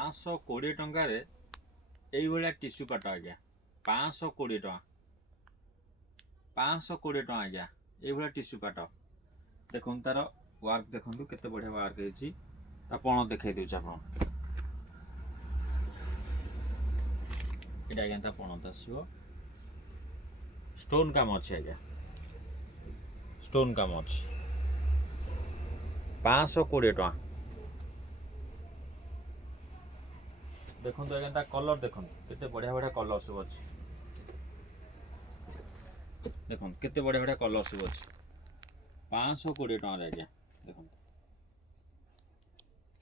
520 टंकार ये टिश्यू काट आज्ञा 520 टका 520 टका आज्ञा ये टिश्यू काट देखो तार वर्क देखो केते बढ़िया वर्क है पण देखा दूचे आप आज्ञा पण आसो स्टोन काम अच्छे आज्ञा स्टोन काम अच्छे 520 टका देखो आज्ञा कलर देखो केते बढ़िया बढ़िया कलर सब अच्छे देखो केते बढ़िया बढ़िया कलर सब अच्छे 520 टका आज्ञा देखो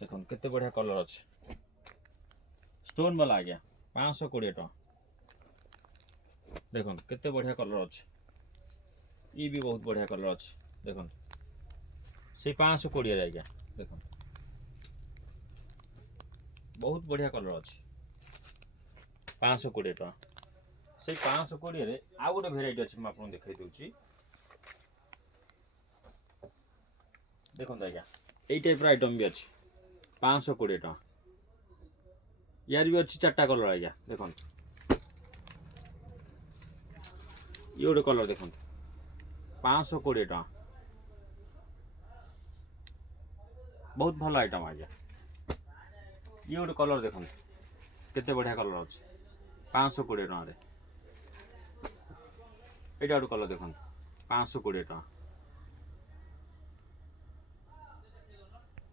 देखो केते बढ़िया कलर अच्छे स्टोन वाला आज्ञा 520 टका देखो केते बढ़िया कलर अच्छे ये भी बहुत बढ़िया कलर अच्छे देखो से 520 आज्ञा देखो बहुत बढ़िया कलर अच्छे 520 टका से 520 आउ गोटे भेराइटी अच्छे मुझे देखा दूसरी देखो आज्ञा यही टाइप आइटम भी अच्छे 520 टका यार भी अच्छी 4टा कलर आज्ञा देखो ये गोटे कलर देखो 520 टका बहुत भल आइटम आज्ञा ये गोटे कलर देखो केते बढ़िया कलर अच्छे 520 टका ये गोटे कलर देखो 520 टका